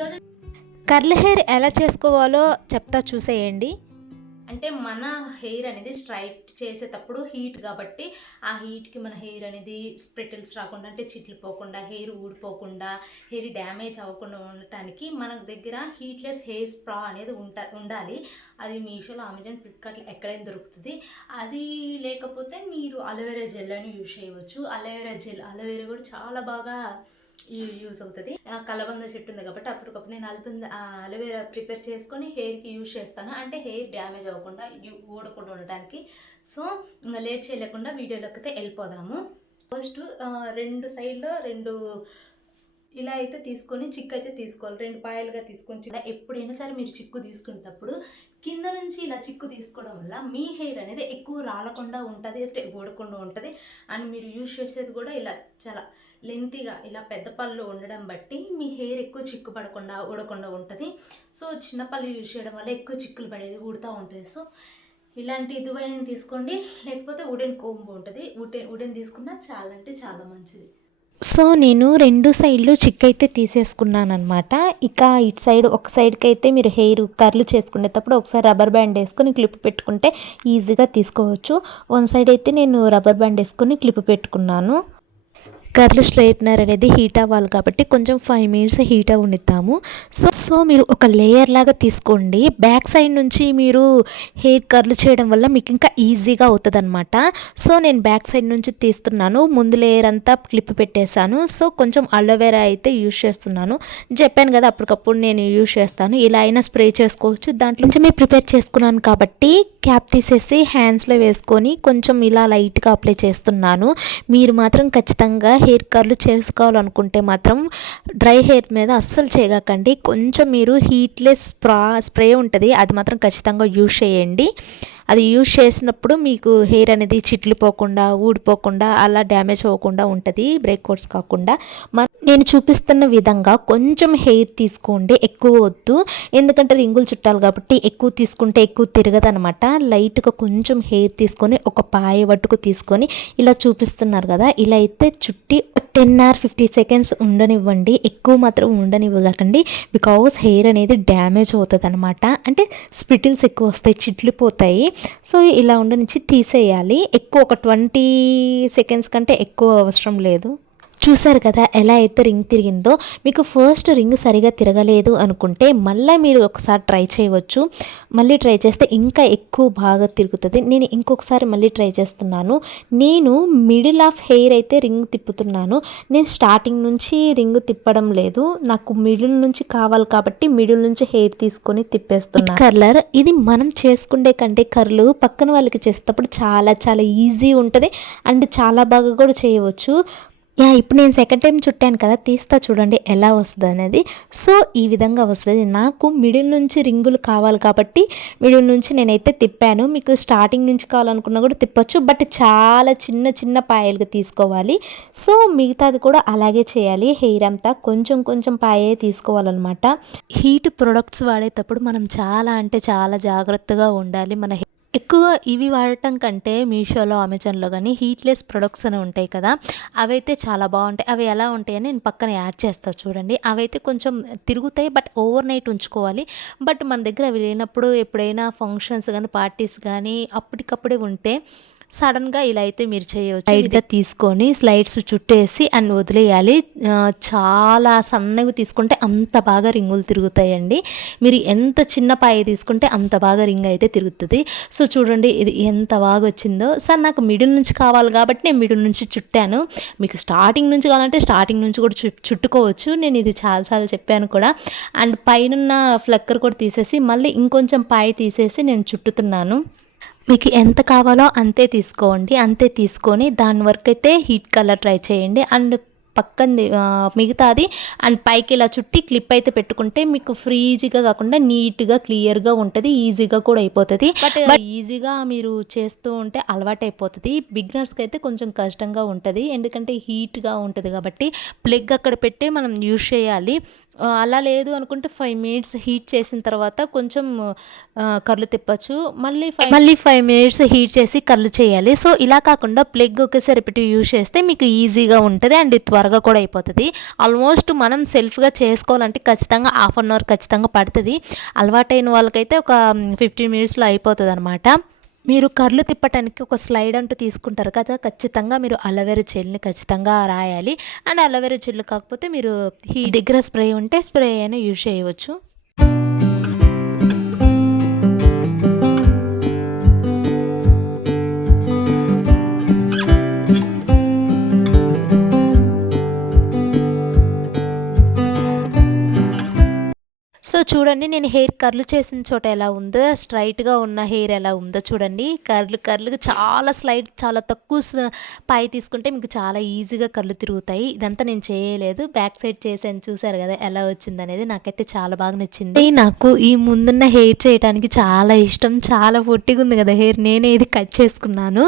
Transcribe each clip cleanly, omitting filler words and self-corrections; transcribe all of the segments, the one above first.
ఈరోజు curl hair ఎలా చేసుకోవాలో చెప్తా చూసేయండి. అంటే మన హెయిర్ అనేది స్ట్రైట్ చేసేటప్పుడు హీట్ కాబట్టి ఆ హీట్కి మన హెయిర్ అనేది స్ప్రెటిల్స్ రాకుండా అంటే చిట్లు పోకుండా హెయిర్ ఊడిపోకుండా హెయిర్ డ్యామేజ్ అవ్వకుండా ఉండటానికి మన దగ్గర హీట్లెస్ హెయిర్ స్ప్రా అనేది ఉండాలి. అది మీషోలో, అమెజాన్, ఫ్లిప్కార్ట్లో ఎక్కడైనా దొరుకుతుంది. అది లేకపోతే మీరు అలోవెరా జెల్ అని యూజ్ చేయవచ్చు. అలోవెరా కూడా చాలా బాగా యూస్ అవుతుంది. కలబంద చెట్టు ఉంది కాబట్టి అప్పటికప్పుడు నేను అలోవెరా ప్రిపేర్ చేసుకొని హెయిర్కి యూజ్ చేస్తాను. అంటే హెయిర్ డ్యామేజ్ అవ్వకుండా ఊడకుండా ఉండడానికి. సో ఇంకా లేట్ చేయలేకుండా వీడియోలోకి అయితే వెళ్ళిపోదాము. ఫస్ట్ రెండు సైడ్లో ఇలా అయితే తీసుకొని చిక్కు అయితే తీసుకోవాలి. 2 పాయలుగా తీసుకొని ఎప్పుడైనా సరే మీరు చిక్కు తీసుకునేటప్పుడు కింద నుంచి ఇలా చిక్కు తీసుకోవడం వల్ల మీ హెయిర్ అనేది ఎక్కువ రాలకుండా ఉంటుంది, ఊడకుండా ఉంటుంది. అండ్ మీరు యూజ్ చేసేది కూడా ఇలా చాలా లెంతీగా ఇలా పెద్ద పళ్ళు ఉండడం బట్టి మీ హెయిర్ ఎక్కువ చిక్కు పడకుండా ఊడకుండా ఉంటుంది. సో చిన్న పళ్ళు యూజ్ చేయడం వల్ల ఎక్కువ చిక్కులు పడేది ఊడుతూ ఉంటుంది. సో ఇలాంటి దువ్వెనని తీసుకోండి, లేకపోతే వుడెన్ కోంబు ఉంటుంది. వుడెన్ తీసుకున్నా చాలా అంటే చాలా మంచిది. సో నేను 2 సైడ్లు చిక్ అయితే తీసేసుకున్నాను అనమాట. ఇక ఇటు సైడ్ ఒక సైడ్కి అయితే మీరు హెయిర్ కర్ల్ చేసుకునేటప్పుడు ఒకసారి రబ్బర్ బ్యాండ్ వేసుకొని క్లిప్ పెట్టుకుంటే ఈజీగా తీసుకోవచ్చు. 1 సైడ్ అయితే నేను రబ్బర్ బ్యాండ్ వేసుకొని క్లిప్ పెట్టుకున్నాను. కర్ల్ స్ట్రైట్నర్ అనేది హీట్ అవ్వాలి కాబట్టి కొంచెం 5 మినిట్స్ హీట్ అవనిద్దాము. సో మీరు ఒక లేయర్ లాగా తీసుకోండి. బ్యాక్ సైడ్ నుంచి మీరు హెయిర్ కర్ల్ చేయడం వల్ల మీకు ఇంకా ఈజీగా అవుతుంది అనమాట. సో నేను బ్యాక్ సైడ్ నుంచి తీస్తున్నాను. ముందు లేయర్ అంతా క్లిప్ పెట్టేశాను. సో కొంచెం అలోవెరా అయితే యూజ్ చేస్తున్నాను. చెప్పాను కదా అప్పటికప్పుడు నేను యూజ్ చేస్తాను. ఇలా అయినా స్ప్రే చేసుకోవచ్చు. దాంట్లో నుంచి మేము ప్రిపేర్ చేసుకున్నాను కాబట్టి క్యాప్ తీసేసి హ్యాండ్స్లో వేసుకొని కొంచెం ఇలా లైట్గా అప్లై చేస్తున్నాను. మీరు మాత్రం ఖచ్చితంగా హెయిర్ కర్ల్ చేసుకోవాలనుకుంటే మాత్రం డ్రై హెయిర్ మీద అస్సలు చేయకండి. కొంచెం మీరు హీట్లెస్ స్ప్రే ఉంటుంది, అది మాత్రం ఖచ్చితంగా యూజ్ చేయండి. అది యూజ్ చేసినప్పుడు మీకు హెయిర్ అనేది చిట్లిపోకుండా ఊడిపోకుండా అలా డ్యామేజ్ అవ్వకుండా ఉంటుంది, బ్రేక్అవుట్స్ కాకుండా. నేను చూపిస్తున్న విధంగా కొంచెం హెయిర్ తీసుకోండి, ఎక్కువ వద్దు. ఎందుకంటే రింగులు చుట్టాలి కాబట్టి ఎక్కువ తీసుకుంటే ఎక్కువ తిరగదనమాట. లైట్గా కొంచెం హెయిర్ తీసుకొని ఒక పాయ వట్టుకు తీసుకొని ఇలా చూపిస్తున్నారు కదా, ఇలా అయితే చుట్టి 10 or 50 seconds ఉండనివ్వండి. ఎక్కువ మాత్రం ఉండనివ్వకండి, బికాజ్ హెయిర్ అనేది డ్యామేజ్ అవుతుంది అనమాట. అంటే స్ప్రిటిల్స్ ఎక్కువ వస్తాయి, చిట్లిపోతాయి. సో ఇలా ఉండనిచ్చి తీసేయాలి. ఎక్కువ ఒక 20 seconds కంటే ఎక్కువ అవసరం లేదు. చూసారు కదా ఎలా అయితే రింగ్ తిరిగిందో. మీకు ఫస్ట్ రింగ్ సరిగా తిరగలేదు అనుకుంటే మళ్ళీ మీరు ఒకసారి ట్రై చేయవచ్చు. మళ్ళీ ట్రై చేస్తే ఇంకా ఎక్కువ బాగా తిరుగుతుంది. నేను ఇంకొకసారి మళ్ళీ ట్రై చేస్తున్నాను. నేను మిడిల్ ఆఫ్ హెయిర్ అయితే రింగ్ తిప్పుతున్నాను. నేను స్టార్టింగ్ నుంచి రింగ్ తిప్పడం లేదు, నాకు మిడిల్ నుంచి కావాలి కాబట్టి మిడిల్ నుంచి హెయిర్ తీసుకొని తిప్పేస్తున్నాను. కర్లర్ ఇది మనం చేసుకునే కంటే కర్లు పక్కన వాళ్ళకి చేసేటప్పుడు చాలా చాలా ఈజీ ఉంటుంది అండ్ చాలా బాగా కూడా చేయవచ్చు. ఇప్పుడు నేను సెకండ్ టైం చుట్టాను కదా, తీస్తా చూడండి ఎలా వస్తుంది అనేది. సో ఈ విధంగా వస్తుంది. నాకు మిడిల్ నుంచి రింగులు కావాలి కాబట్టి మిడిల్ నుంచి నేనైతే తిప్పాను. మీకు స్టార్టింగ్ నుంచి కావాలనుకున్నా కూడా తిప్పొచ్చు, బట్ చాలా చిన్న చిన్న పాయలుగా తీసుకోవాలి. సో మిగతాది కూడా అలాగే చేయాలి. హెయిర్ అంతా కొంచెం కొంచెం పాయే తీసుకోవాలన్నమాట. హీట్ ప్రొడక్ట్స్ వాడేటప్పుడు మనం చాలా అంటే చాలా జాగ్రత్తగా ఉండాలి. మన ఎక్కువ ఇవి వాడటం కంటే మీషోలో, అమెజాన్లో కానీ హీట్లెస్ ప్రొడక్ట్స్ అని ఉంటాయి కదా, అవైతే చాలా బాగుంటాయి. అవి ఎలా ఉంటాయని నేను పక్కన యాడ్ చేస్తాను చూడండి. అవైతే కొంచెం తిరుగుతాయి, బట్ ఓవర్ నైట్ ఉంచుకోవాలి. బట్ మన దగ్గర అవి లేనప్పుడు ఎప్పుడైనా ఫంక్షన్స్ కానీ పార్టీస్ కానీ అప్పటికప్పుడే ఉంటే సడన్గా ఇలా అయితే మీరు చేయవచ్చు. లైట్గా తీసుకొని స్లైడ్స్ చుట్టేసి అండ్ వదిలేయాలి. చాలా సన్నగా తీసుకుంటే అంత బాగా రింగులు తిరుగుతాయండి. మీరు ఎంత చిన్న పాయ తీసుకుంటే అంత బాగా రింగ్ అయితే తిరుగుతుంది. సో చూడండి ఇది ఎంత బాగా వచ్చిందో. సార్ నాకు మిడిల్ నుంచి కావాలి కాబట్టి నేను మిడిల్ నుంచి చుట్టాను. మీకు స్టార్టింగ్ నుంచి కావాలంటే స్టార్టింగ్ నుంచి కూడా చుట్టుకోవచ్చు. నేను ఇది చాలాసార్లు చెప్పాను కూడా. అండ్ పైన ఫ్లక్కర్ కూడా తీసేసి మళ్ళీ ఇంకొంచెం పాయ తీసేసి నేను చుట్టుతున్నాను. మీకు ఎంత కావాలో అంతే తీసుకోండి. అంతే తీసుకొని దాని వరకు అయితే హీట్ కలర్ ట్రై చేయండి. అండ్ పక్కన మిగతాది అండ్ పైకి ఇలా చుట్టి క్లిప్ అయితే పెట్టుకుంటే మీకు ఫ్రీజీగా కాకుండా నీట్గా క్లియర్గా ఉంటుంది, ఈజీగా కూడా అయిపోతుంది. బట్ ఈజీగా మీరు చేస్తూ ఉంటే అలవాటు అయిపోతుంది. బిగినర్స్కి అయితే కొంచెం కష్టంగా ఉంటుంది, ఎందుకంటే హీట్గా ఉంటుంది కాబట్టి ప్లగ్ అక్కడ పెట్టి మనం యూజ్ చేయాలి. అలా లేదు అనుకుంటే 5 మినిట్స్ హీట్ చేసిన తర్వాత కొంచెం కర్లు తిప్పొచ్చు. మళ్ళీ 5 మినిట్స్ హీట్ చేసి కర్లు చేయాలి. సో, ఇలా కాకుండా ప్లగ్ ఒకేసారి పెట్టి యూజ్ చేస్తే మీకు ఈజీగా ఉంటది అండ్ త్వరగా కూడా అయిపోతది. ఆల్మోస్ట్ మనం సెల్ఫ్‌గా చేసుకోవాలంటే ఖచ్చితంగా హాఫ్ అన్ అవర్ ఖచ్చితంగా పడతది. అలవాటైన వాళ్ళకైతే ఒక 15 మినిట్స్‌లో అయిపోతదనమాట. మీరు కర్లు తిప్పటానికి ఒక స్లైడ్ అంటూ తీసుకుంటారు కదా! ఖచ్చితంగా మీరు అలోవెరా జెల్‌ని ఖచ్చితంగా రాయాలి. అండ్ అలోవెరా జెల్ కాకపోతే మీరు దగ్గర స్ప్రే ఉంటే స్ప్రే అయినా యూజ్ చేయవచ్చు. సో, చూడండి నేను హెయిర్ కర్ల్ చేసిన చోట ఎలా ఉందో, స్ట్రైట్‌గా ఉన్న హెయిర్ ఎలా ఉందో చూడండి. కర్ల్‌గా చాలా చాలా తక్కువ పై తీసుకుంటే మీకు చాలా ఈజీగా కర్లు తిరుగుతాయి. ఇదంతా నేను చేయలేదు. బ్యాక్ సైడ్ చేశాను చూసారు కదా! ఎలా వచ్చిందనేది. నాకైతే చాలా బాగా నచ్చింది. నాకు ఈ ముందున్న హెయిర్ చేయడానికి చాలా ఇష్టం. చాలా పొట్టిగా ఉంది కదా హెయిర్. నేనే ఇది కట్ చేసుకున్నాను.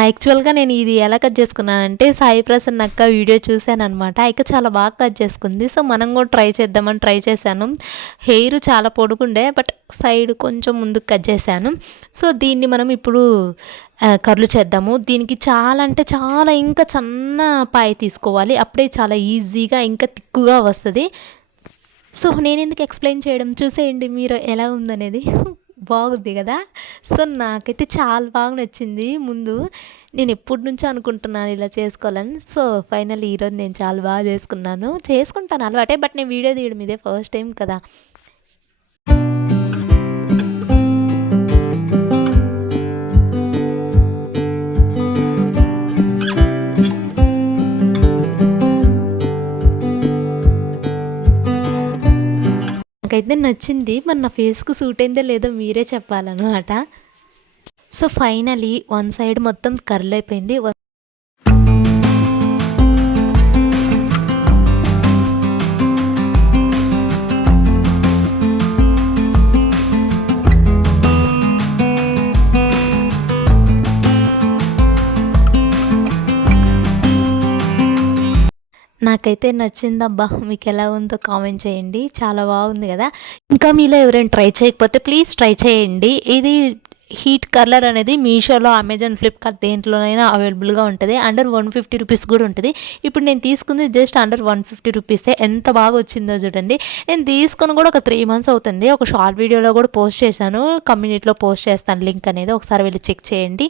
యాక్చువల్‌గా నేను ఇది ఎలా కట్ చేసుకున్నానంటే సాయి ప్రసన్న అక్క వీడియో చూశాననమాట. ఆ అక్క చాలా బాగా కట్ చేసుకుంది. సో, మనం కూడా ట్రై చేద్దామని ట్రై చేశాను. హెయిర్ చాలా పొడుగుండే బట్ సైడ్ కొంచెం ముందుకు కట్ చేశాను. సో, దీన్ని మనం ఇప్పుడు కర్లు చేద్దాము. దీనికి చాలా అంటే చాలా ఇంకా సన్న పాయ తీసుకోవాలి. అప్పుడే చాలా ఈజీగా ఇంకా తిక్కుగా వస్తది. సో, నేనెందుకు ఎక్స్‌ప్లెయిన్ చేయడం చూసేయండి మీరు ఎలా ఉందనేది. బాగుంది కదా! సో, నాకైతే చాలా బాగా నచ్చింది. నేను ఎప్పటినుంచో అనుకుంటున్నాను ఇలా చేసుకోవాలని. సో, ఫైనల్లీ ఈరోజు నేను చాలా బాగా చేసుకుంటాను అలవాటే. బట్ నేను వీడియో తీయడం ఇదే ఫస్ట్ టైం కదా! నాకైతే నచ్చింది. మరి నా ఫేస్‌కి సూట్ అయిందో లేదో మీరే చెప్పాలనమాట. సో, ఫైనల్లీ వన్ సైడ్ మొత్తం కర్ల్ అయిపోయింది. నాకైతే నచ్చిందబ్బా! మీకెలా ఉందో కామెంట్ చేయండి. చాలా బాగుంది కదా! ఇంకా మీలో ఎవరైనా ట్రై చేయకపోతే ప్లీజ్ ట్రై చేయండి. ఇది హీట్ కర్లర్ అనేది మీషోలో, అమెజాన్, ఫ్లిప్‌కార్ట్ దేంట్లోనైనా అవైలబుల్‌గా ఉంటది. అండర్ 150 రూపీస్ కూడా ఉంటది. ఇప్పుడు నేను తీసుకుంది జస్ట్ అండర్ 150 రూపీసే. ఎంత బాగా వచ్చిందో చూడండి. నేను తీసుకొని కూడా ఒక 3 మంత్స్ అవుతుంది. ఒక షార్ట్ వీడియోలో కూడా పోస్ట్ చేశాను. కమ్యూనిటీలో పోస్ట్ చేస్తాను లింక్ అనేది. ఒకసారి వెళ్ళి చెక్ చేయండి.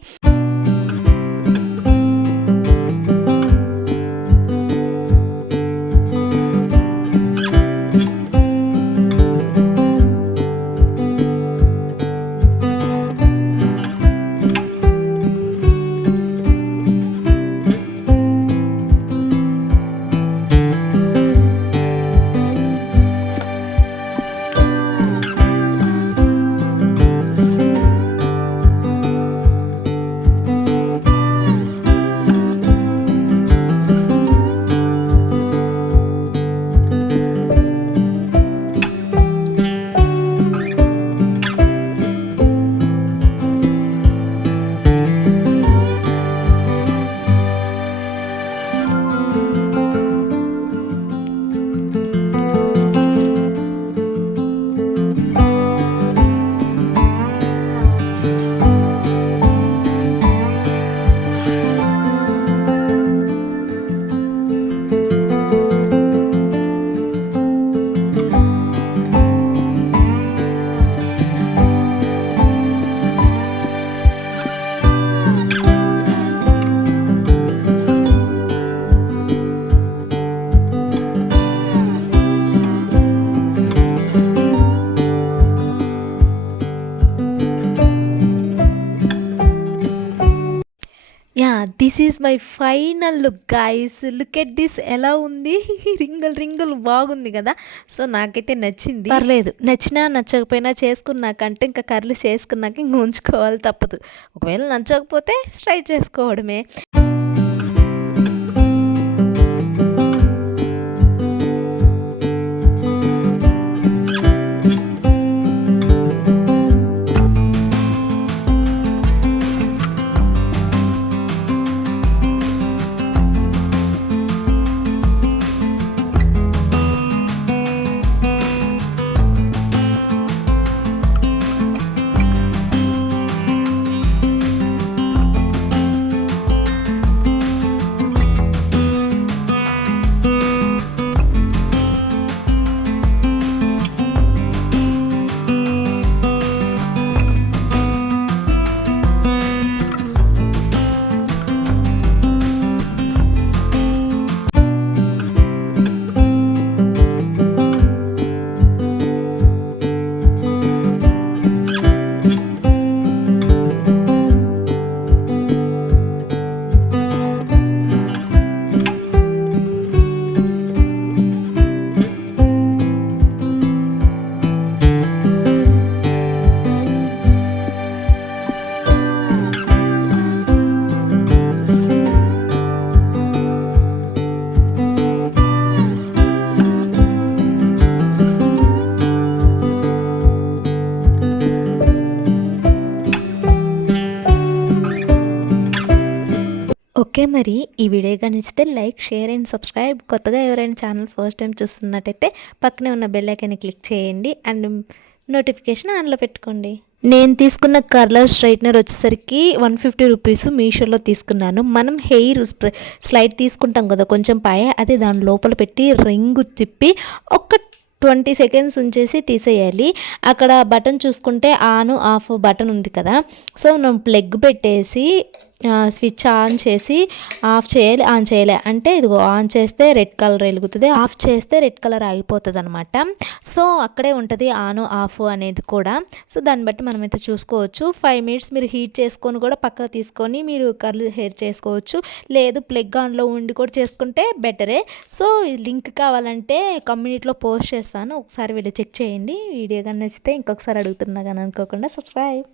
This is my final look guys. Look at this ఎలా ఉంది. రింగులు బాగుంది కదా. సో, నాకైతే నచ్చింది. పర్లేదు నచ్చినా నచ్చకపోయినా చేసుకున్నాకంటే ఇంకా కర్లు చేసుకున్నాక ఇంక ఉంచుకోవాలి తప్పదు. ఒకవేళ నచ్చకపోతే స్ట్రైట్ చేసుకోవడమే. ఓకే, మరి ఈ వీడియో కానీ నచ్చితే లైక్, షేర్ అండ్ సబ్స్క్రైబ్. కొత్తగా ఎవరైనా ఛానల్ ఫస్ట్ టైం చూస్తున్నట్టయితే పక్కనే ఉన్న బెల్ ఐకాన్ని క్లిక్ చేయండి అండ్ నోటిఫికేషన్ ఆన్లో పెట్టుకోండి. నేను తీసుకున్న కర్లర్ స్ట్రైట్నర్ వచ్చేసరికి 150 రూపీస్ మీషోలో తీసుకున్నాను. మనం హెయిర్ స్లైడ్ తీసుకుంటాం కదా కొంచెం అది దాని లోపల పెట్టి రింగు తిప్పి ఒక 20 సెకండ్స్ ఉంచేసి తీసేయాలి. అక్కడ బటన్ చూసుకుంటే ఆన్ ఆఫ్ బటన్ ఉంది కదా, సో మనం ప్లగ్ పెట్టేసి స్విచ్ ఆన్ చేసి ఆఫ్ చేయాలి, ఆన్ చేయాలి. అంటే ఇదిగో ఆన్ చేస్తే రెడ్ కలర్ వెలుగుతుంది, ఆఫ్ చేస్తే రెడ్ కలర్ ఆగిపోతుంది అనమాట. సో అక్కడే ఉంటుంది ఆన్ ఆఫ్ అనేది కూడా. సో దాన్ని బట్టి మనమైతే చూసుకోవచ్చు. 5 మినిట్స్ మీరు హీట్ చేసుకొని కూడా పక్కకు తీసుకొని మీరు కర్ల్ హెయిర్ చేసుకోవచ్చు. లేదు ప్లగ్ ఆన్లో ఉండి కూడా చేసుకుంటే బెటరే. సో ఈ లింక్ కావాలంటే కమ్యూనిటీలో పోస్ట్ చేస్తాను, ఒకసారి వెళ్ళి చెక్ చేయండి. వీడియో కానీ నచ్చితే ఇంకొకసారి అడుగుతున్నా కానీ అనుకోకుండా సబ్స్క్రైబ్.